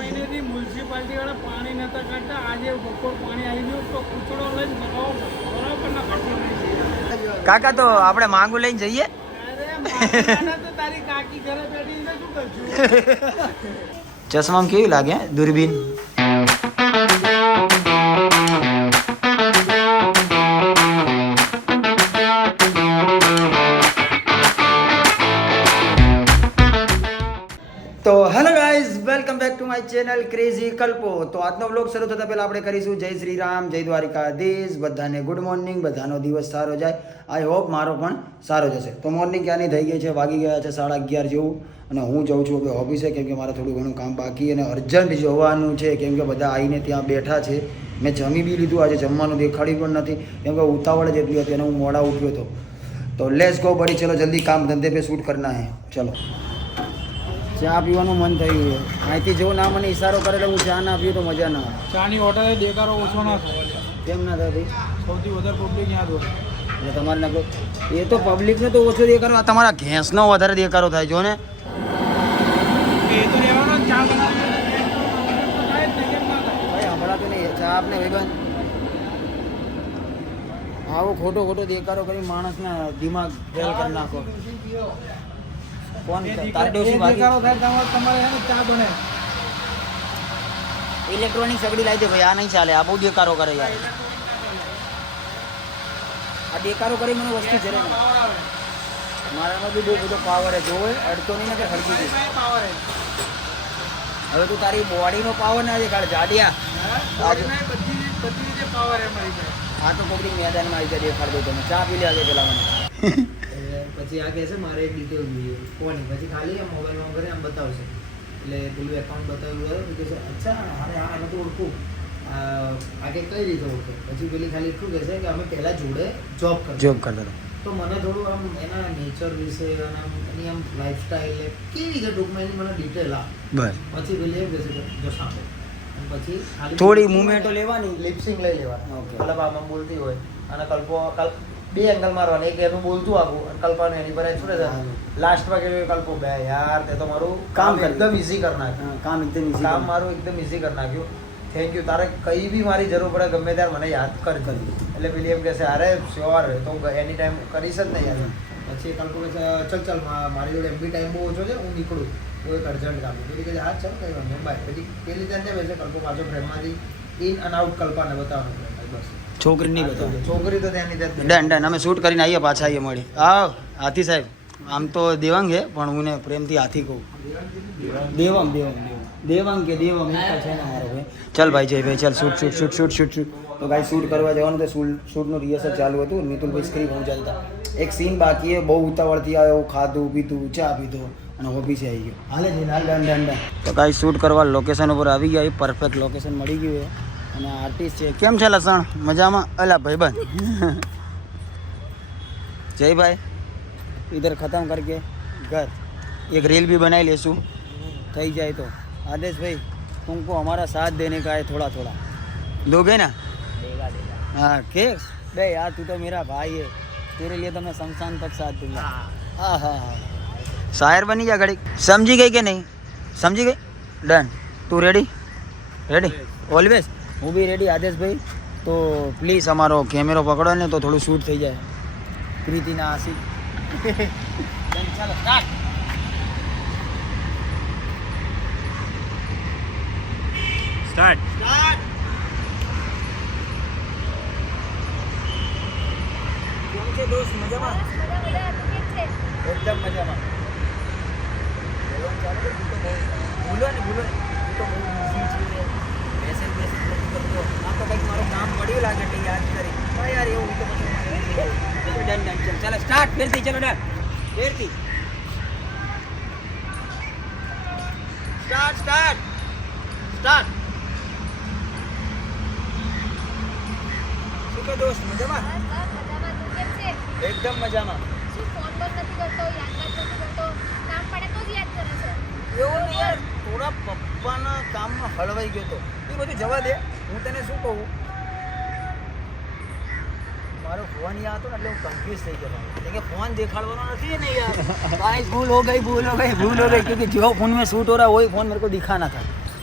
મહિનેથી municipality વાળા પાણી નતા કાઢતા. આજે બપોર પાણી આવી ગયું તો કૂચડો લઈને બરાબર ના કાઢી. કાકા તો આપણે માંગુ લઈને જઈએ. અરે તો તારી કાકી ઘરે બેઠી શું કરશું? ચશ્મામાં કેવી લાગે દૂરબીન? તો hello guys, welcome back to my channel crazy કલ્પો. તો આજનો વ્લોગ શરૂ થતાં પહેલાં આપણે કરીશું જય શ્રી રામ, જય દ્વારિકાધીશ. બધાને ગુડ મોર્નિંગ, બધાનો દિવસ સારો જાય. આઈ હોપ મારો પણ સારો જશે. તો મોર્નિંગ ક્યાંની થઈ ગઈ છે, વાગી ગયા છે 11:30 જેવું, અને હું જાઉં છું હવે ઓફિસે, કેમ કે મારે થોડું ઘણું કામ બાકી અને અર્જન્ટ જોવાનું છે, કેમ કે બધા આવીને ત્યાં બેઠા છે. મેં જમી બી લીધું, આજે જમવાનું દેખાડ્યું પણ નથી, કેમ કે ઉતાવળ જ એટલી હતી અને હું મોડા ઉઠ્યો હતો. તો લેટ્સ ગો બડી, ચલો જલ્દી કામ ધંધે પે શૂટ કરના હે. ચલો, ચા પીવાનું મન થયું છે. અહીંથી જો ના મને ઈશારો કરે તો હું ચા ના પીવું તો મજા ના આવે. ચાની હોટલે દેખાડો ઓછો ના થાય. કેમ ના થાય ભાઈ? સૌથી વધારે પબ્લિક યાદ હોય એટલે તમારે ના એ તો પબ્લિકને તો ઓછો દેખાડો, આ તમારા ઘેંસનો વધારે દેખાડો થાય. જો ને એ તો રહેવાનો ચા ભાઈ, હમણાં તો નહીં ચા આપને ભાઈબંધ. આવો ખોટો ખોટો દેખાડો કરી માણસના દિમાગ ફેલ કરી નાખો. કોણ તાર ડોશી બાકી તમારે ચા બને. ઇલેક્ટ્રોનિક સગડી લાવી દે ભાઈ, આ નહીં ચાલે. આ બહુ દેખાડો કરે યાર. આ દેખાડો કરી મને વસ્તુ છે ને, મારામાં બી બહુ બધો પાવર છે. જોવે અડતો નહીં ને કે હળકી દે પાવર હવે તું તારી બોડીનો પાવર ના દેખાડ જાડિયા. બધી રીતે પાવર એ મળી જાય. આ તો કોકડી મેદાનમાં આવી જાય દેખાડ દો તમે. ચા પી લે આગે પેલા મને. પછી આ કહે છે મારે એક ડિટેલ જોઈએ કોની, પછી ખાલી આ મોબાઈલમાં કરે આમ બતાવશે, એટલે પેલું એકાઉન્ટ બતાવ્યું હોય તો કહેશે અચ્છા અરે આ નથી ઓળખું, આ કે કઈ રીતે ઓળખે. પછી પેલી ખાલી એટલું કહેશે કે અમે પહેલાં જોડે જોબ કરતા હતા. તો મને થોડું આમ એના નેચર વિશે અને આમ એની આમ લાઈફસ્ટાઈલ કેવી રીતે ટૂંકમાં એની મને ડિટેલ આ બસ પછી પેલી એમ કહેશે કે જો સાંભળો, અને પછી ખાલી થોડી મુવમેન્ટો લેવાની, લિપસિંગ લઈ લેવાની. ઓકે. મતલબ આમાં બોલતી હોય અને બે એંગલ મારવાનું, એક એનું બોલતું આખું અને કલ્પાનું એની પર છૂટે જાય. લાસ્ટમાં કે કલ્પો બે યાર તે તો મારું કામ એકદમ ઇઝી કરી નાખ્યું. કામ એકદમ easy કામ કરી. મારું એકદમ ઇઝી કરી નાખ્યું. Thank you. તારે કઈ બી મારી જરૂર પડે ગમે ત્યારે મને યાદ કર. એટલે પેલી એમ કહેશે અરે શ્યોર તો એની ટાઈમ કરીશ જ નહીં યાર. પછી કલ્પો કહે ચલ મારી જોડે એમબી ટાઈમ બહુ ઓછો છે, હું નીકળું, તો એક અર્જન્ટ કામ. પેલી કહે હા ચાલ કઈ વાંધો બાય. પછી પેલી ત્યાં બેસે કલ્પો પાછો ફ્રેમમાંથી ઇન અને આઉટ કલ્પાને બતાવવાનું. બસ છોકરી નહીં બતાવે. છોકરી તો ત્યાંની ત્યાં ડન ડન, અમે શૂટ કરીને આવીએ, પાછા આવીએ મળી. હા હાથી સાહેબ, આમ તો દેવાંગ છે પણ હું ને પ્રેમથી હાથી કહું. દેવાંગ કે દેવમ એક છે ને મારો ભાઈ. ચાલ ભાઈ જય ભાઈ, ચાલ શૂટ. તો ભાઈ શૂટ કરવા જવાનું તો શૂટનું રિહર્સલ ચાલુ હતું. મિતુલભાઈ સ્ક્રીન પહોંચાડતા, એક સીન બાકી એ બહુ ઉતાવળથી આવ્યો, ખાધું પીધું ચા પીધો અને ઓફિસે આવી ગયો. હાલે છે ડન. તો કાંઈ શૂટ કરવા લોકેશન ઉપર આવી ગયા, પરફેક્ટ લોકેશન મળી ગયું છે અને આર્ટિસ્ટ છે. કેમ છે લસણ? મજામાં? અલા ભાઈબંધ જય ભાઈ, इधर ख़त्म करके घर एक रील भी बनाई लेसूँ, થઈ જાય તો. आदेश भाई तुमको हमारा साथ देने का है, थोड़ा थोड़ा दोगे ना? हाँ के बे यार, तू तो मेरा भाई है, तेरे लिए तो मैं शमशान तक साथ दूंगा. हाँ हाँ हाँ, शायर बनी जा घड़ी. समझी गई કે નહીં? સમજી ગઈ? ડન. તું રેડી? ઓલવેઝ હું બી રેડી. આદેશભાઈ તો પ્લીઝ અમારો કેમેરો પકડો ને તો થોડું શૂટ થઈ જાય. પ્રીતિના આશિક. ચાલો સ્ટાર્ટ. કેમ છે દોસ્ત? મજામાં? એકદમ મજામાં. ભૂલો ને તું તો બહુ busy છે. મેસેજ નથી કરતો. આ તો કંઈક મારું કામ પડ્યું લાગે એટલે યાદ કરી. હા યાર એવું તો પછી ડન. ચાલો સ્ટાર્ટ. ફેરથી ચલો ડન. ફેરથી સ્ટાર્ટ. શું કે દોસ્ત? મજામાં? એકદમ મજામાં. એવું નહીં યાર, થોડા પપ્પાના કામમાં હળવાઈ ગયો હતો. એ બધું જવા દે. હું તને શું કહું, મારો ફોન યાર હતો ને એટલે હું કન્ફ્યુઝ થઈ ગયો. કેમ કે ફોન દેખાડવાનો નથી ને યાર. गाइस भूल हो गई क्योंकि जो फोन में शूट हो रहा है वही फोन मेरे को दिखाना था.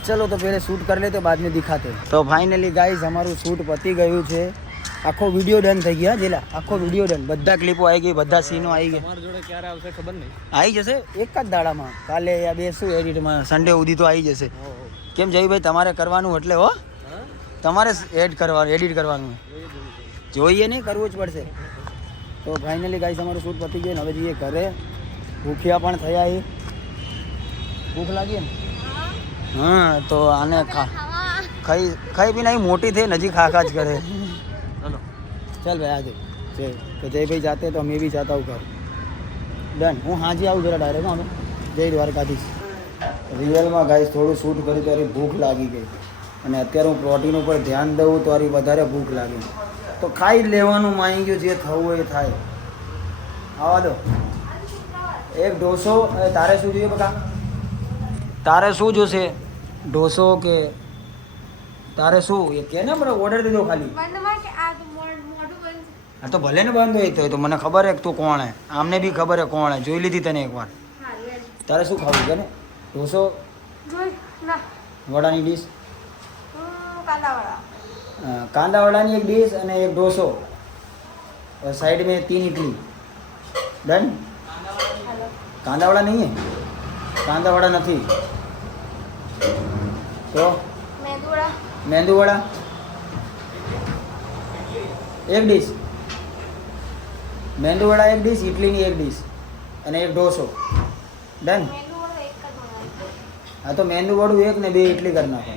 चलो तो पहले शूट कर लेते बाद में दिखाते तो फाइनली गाइस અમારું શૂટ પતી ગયું છે આખો વિડીયો ડન થઈ ગયા જેલા આખો વિડીયો ડન બધા ક્લિપો આવી ગઈ બધા સીનો આવી ગયા તમારી જોડે ક્યારે આવશે ખબર નહીં આવી જશે એક જ દાડામાં કાલે યા બેસું એડિટમાં સન્ડે સુધી તો આવી જશે કેમ જયભાઈ તમારે કરવાનું એટલે હો તમારે એડિટ કરવાનું જોઈએ નહીં કરવું જ પડશે તો ફાઇનલી ગાઈસ અમારું શૂટ પતી ગયું હવે જઈએ ઘરે ભૂખ્યા પણ થયા એ ભૂખ લાગી ને हाँ तो आने खाई भी नहीं मोटी थे नजी खा खा करे चलो चल भाई आजे तो जय भाई जाते तो मैं भी जाता हूँ घर डन हूँ हाँ जी आऊँ जरा डायरेक्ट हमें जय द्वारकाधीश રિયલમાં ગાઈસ થોડું શૂટ કર્યું તો અરે ભૂખ લાગી ગઈ અને અત્યારે હું પ્રોટીન ઉપર ધ્યાન દઉં તો અરે વધારે ભૂખ લાગી તો ખાઈ જ લેવાનું માની ગયું જે થવું એ થાય આવા દો એક ઢોસો તારે શું જોઈએ બકા તારે શું જોશે ઢોસો કે તારે શું એ કે ને મને ઓર્ડર દીધો ખાલી હા તો ભલે ને બંધ હોય તો મને ખબર હે કે તું કોણ હે આમને બી ખબર હે કોણ હે જોઈ લીધી તને એકવાર તારે શું ખાવું છે ને ઢોસો વડાની ડીશ कांदा वड़ा एक डिश અને एक डोसो और साइड में 3 इडली डन कांदा वड़ा नहीं है कांदा वड़ा नहीं तो मेंदू वड़ा एक डिश मेंदू वड़ा एक डिश इडली ની એક डिश અને એક ડોસો ડન हाँ तो मेंदू वड़ू एक ने 2 इडली करना है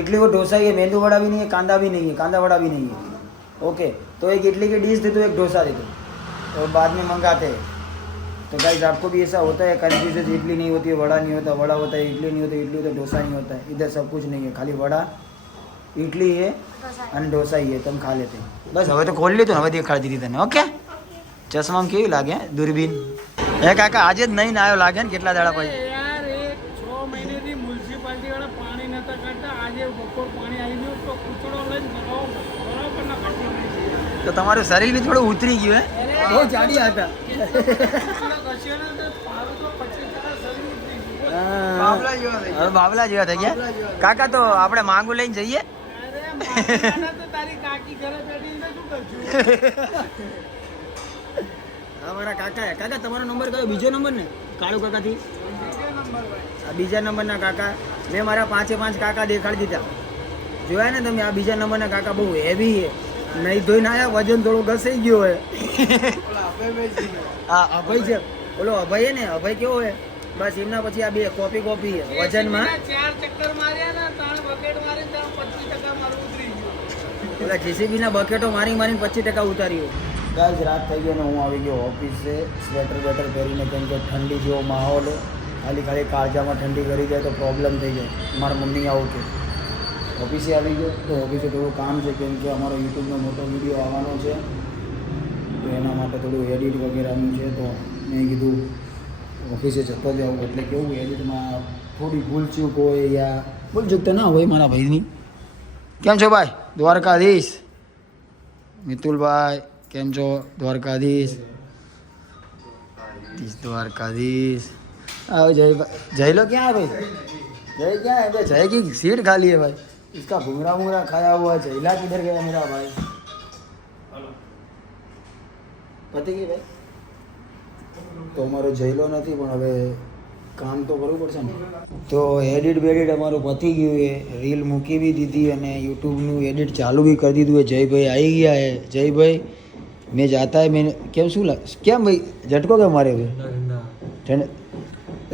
इडली और डोसा ये मेंदू वड़ा भी नहीं है कांदा भी नहीं है कांदा वड़ा भी नहीं है ओके तो एक इडली की डिश दे दो एक डोसा दे दो और बाद में मंगाते हैं तो गाइस आपको भी ऐसा होता है कन्फ्यूजन इडली नहीं होती है वड़ा नहीं होता वड़ा होता है इडली नहीं होता इडली होता है डोसा नहीं होता है इधर सब कुछ नहीं है खाली वड़ा इडली है और डोसा ही है तुम खा लेते हैं बस હવે તો ખોલી લીધું હવે દેખાડી દીધી તને ઓકે ચશ્મામાં કેવી લાગે દૂરબીન એ કાકા આજે જ નહીં આવ્યો લાગે ને કેટલા દાડા પછી યાર એક 6 મહિનેથી મ્યુનિસિપાલિટી વાળા પાણી નતા કાઢતા આજે બપોર પાણી આવી ગયું તો કૂચડો લઈને બરાબર ના કાઢી તો તમારું શરીર બી થોડું ઉતરી ગયું હે બહુ જાડી હતા બાબલા જેવા થઈ ગયા કાકા તો આપણે માંગુ લઈને જઈએ તારી કાકી ઘરે બેઠીને શું કરશું અમારા કાકા હે કાકા તમારો નંબર કયો બીજો નંબર ને કાળુ કાકાથી આ બીજા નંબરના કાકા મેં મારા 5 કાકા દેખાડી દીધા જોયા ને તમે આ બીજા નંબરના કાકા બહુ હેવી છે નહીં ધોઈને આવ્યા વજન થોડું ઘસાઈ ગયો હોય હા અભય છે ઓલો અભય હે ને અભય કેવો હે બસ એમના પછી આ બે કોપી છે વજનમાં 4 ચક્કર માર્યા ને 3 બકેટ મારી 25% મારું ઉતરી ગયું ઓલા જેસીબીના બકેટો મારીને 25% ઉતાર્યું ગાઈસ રાત થઈ ગઈ અને હું આવી ગયો ઓફિસે સ્વેટર વેટર પહેરીને કેમ કે ઠંડી જેવો માહોલ ખાલી કાળજામાં ઠંડી કરી જાય તો પ્રોબ્લેમ થઈ જાય મારા મમ્મી આવું કે ઓફિસે આવી ગયો તો ઓફિસે થોડું કામ છે કેમ કે અમારો યુટ્યુબનો મોટો વિડીયો આવવાનો છે તો એના માટે થોડું એડિટ વગેરેનું છે તો મેં કીધું ઓફિસે જતો જાઉં એટલે કેવું એડિટમાં થોડી ભૂલચૂક હોય યા ભૂલચૂક તો ના હોય મારા ભાઈની કેમ છો ભાઈ દ્વારકાધીશ મિતુલભાઈ કેમ છો દ્વારકાધીશ દ્વારકાધીશ आओ जय जय लो क्या है भाई जय क्या है भाई जय की सीट खाली है भाई इसका घूंगरा खाया हुआ है जयला किधर गया मेरा भाई पति की भाई तो અમારો જયલો નથી પણ હવે કામ તો કરવું પડશે ને તો એડિટ બેડિટ અમારું પતી ગયું છે રીલ મૂકી બી દીધી અને યુટ્યુબનું એડિટ ચાલુ બી કરી દીધું है જયભાઈ આવી ગયા है જયભાઈ मैं जाता है मैंने કેમ શું કેમ ભાઈ ઝટકો કેમ મારે ભાઈ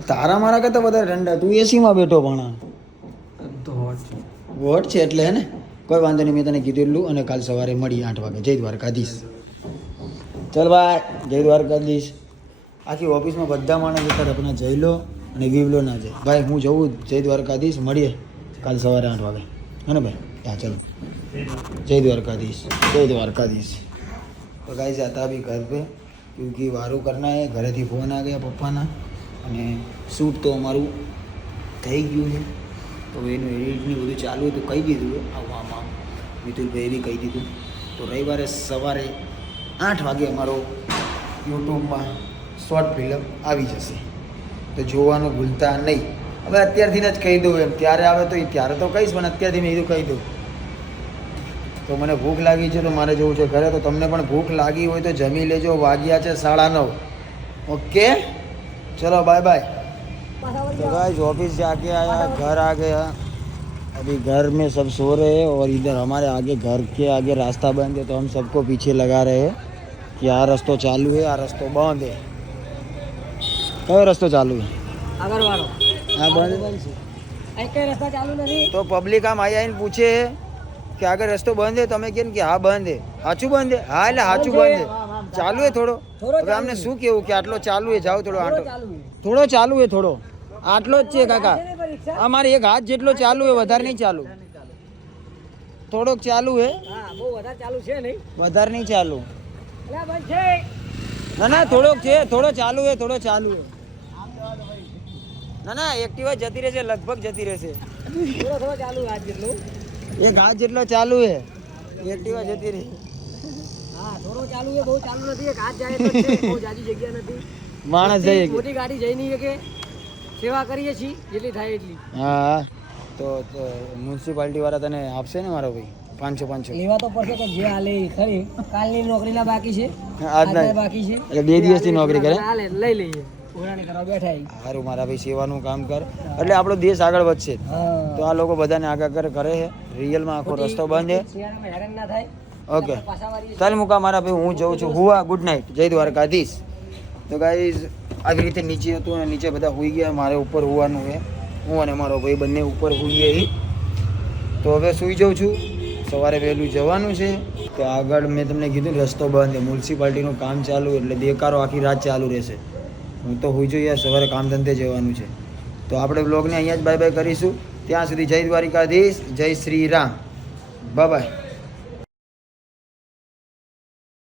તારા મારા કરતાં વધારે ઠંડા તું એસીમાં બેઠો ભણા તો વોટ છે એટલે હે ને કોઈ વાંધો નહીં મેં તને કીધું એટલું અને કાલ સવારે મળી 8 વાગે જય દ્વારકાધીશ ચાલ ભાઈ જય દ્વારકાધીશ આખી ઓફિસમાં બધા માણસ હતા આપણા જઈ લો અને વિવલો ના જાય ભાઈ હું જવું જય દ્વારકાધીશ મળીએ કાલ સવારે 8 વાગે હે ને ભાઈ હા ચલો જય દ્વારકાધીશ तो गाइस आता अभी घर पे क्योंकि वारू करना है घरेથી ફોન આ ગયા પપ્પાના અને શૂટ તો અમારું થઈ ગયું છે તો એનું એડિટની બધું ચાલુ હતું કહી દીધું આમાં મિતુલભાઈ બી કહી દીધું તો રવિવારે સવારે 8 વાગે અમારો યુટ્યુબમાં શોર્ટ ફિલ્મ આવી જશે તો જોવાનું ભૂલતા નહીં હવે અત્યારથી જ કહી દઉં એમ, ત્યારે આવે તો ત્યારે તો કહીશ, પણ અત્યારથી મેં કીધું કહી દઉં. તો મને ભૂખ લાગી છે તો મારે જવું છે ઘરે. તો તમને પણ ભૂખ લાગી હોય તો જમી લેજો. વાગ્યા છે 9:30. ओके चलो बाय बाय. तो गाइस ऑफिस से आके आया, घर आ गया. अभी घर में सब सो रहे हैं और इधर हमारे आगे घर के आगे रास्ता बंद है, तो हम सबको पीछे लगा रहे हैं कि आ रस्तो चालू है, आ रस्तो बंद है. कयो रस्तो चालू है? આગળ વાળો हाँ बंद. અહીં કઈ રસ્તા ચાલુ નથી. तो पब्लिक आम आया पूछे कि આગળ રસ્તો બંધ હે, તમે કેમ કે હા બંધ હે. સાચું બંધ હે? હા એટલે સાચું બંધ હે. ચાલુ હે થોડો. હવે અમને શું કેવું કે આટલો ચાલુ હે, જાઓ થોડો આટલો થોડો ચાલુ હે, થોડો આટલો જ છે કાકા. અમારે એક હાથ જેટલો ચાલુ હે, વધારે નહીં ચાલુ. થોડોક ચાલુ હે, હા બહુ વધારે ચાલુ છે નહીં. વધારે નહીં ચાલુ. અલા બંધ છે. ના ના થોડોક છે, થોડો ચાલુ હે, થોડો ચાલુ હે. ના ના એક્ટિવા જતી રહેશે, લગભગ જતી રહેશે. થોડો થોડો ચાલુ આજ જેટલું. એક હાથ જેટલો ચાલુ હે, એક્ટિવા જતી રહે. હા થોડો ચાલુ છે, બહુ ચાલુ નથી. એક હાથ જાય તો છે, બહુ જાજી જગ્યા નથી. માણસ જઈએ કે મોટી ગાડી જઈ નહીં શકે. સેવા કરીએ છીએ જેટલી થાય એટલી. હા. તો મ્યુનિસિપાલિટી વાળા તને આપશે ને મારો ભાઈ 500 લેવા તો પડશે કે જે હાલે ઈ ખરી. કાલની નોકરીના બાકી છે, આજના આજના બાકી છે. એટલે 2 દિવસથી નોકરી કરે. હાલે લઈ લઈએ. ઉઘરાણી કરવા બેઠા ઈ. સારું મારા ભાઈ, સેવાનું કામ કર એટલે આપણો દેશ આગળ વધશે. હા તો આ લોકો બધાને આગળ કરે છે. રિયલમાં આખો રસ્તો બંધ છે. શિયાળામાં હેરાન ના થાય. ઓકે પાછા વાળી ચાલ મૂકા મારા ભાઈ, હું જઉં છું હુવા. ગુડ નાઇટ, જય દ્વારકાધીશ. તો ગાઈઝ આવી રીતે નીચે હતું અને નીચે બધા સૂઈ ગયા. મારે ઉપર હોવાનું છે. હું અને મારો ભાઈ બંને ઉપર સૂઈએ. તો હવે સૂઈ જાઉં છું. સવારે વહેલું જવાનું છે. તો આગળ મેં તમને કીધું રસ્તો બંધ છે, મ્યુનિસિપાલિટીનું કામ ચાલુ, એટલે દેકારો આખી રાત ચાલુ રહેશે. હું તો હોઈ જોઈએ, સવારે કામ ધંધે જવાનું છે. તો આપણે બ્લોગને અહીંયા જ બાય બાય કરીશું. ત્યાં સુધી જય દ્વારિકાધીશ, જય શ્રી રામ, બાય બાય.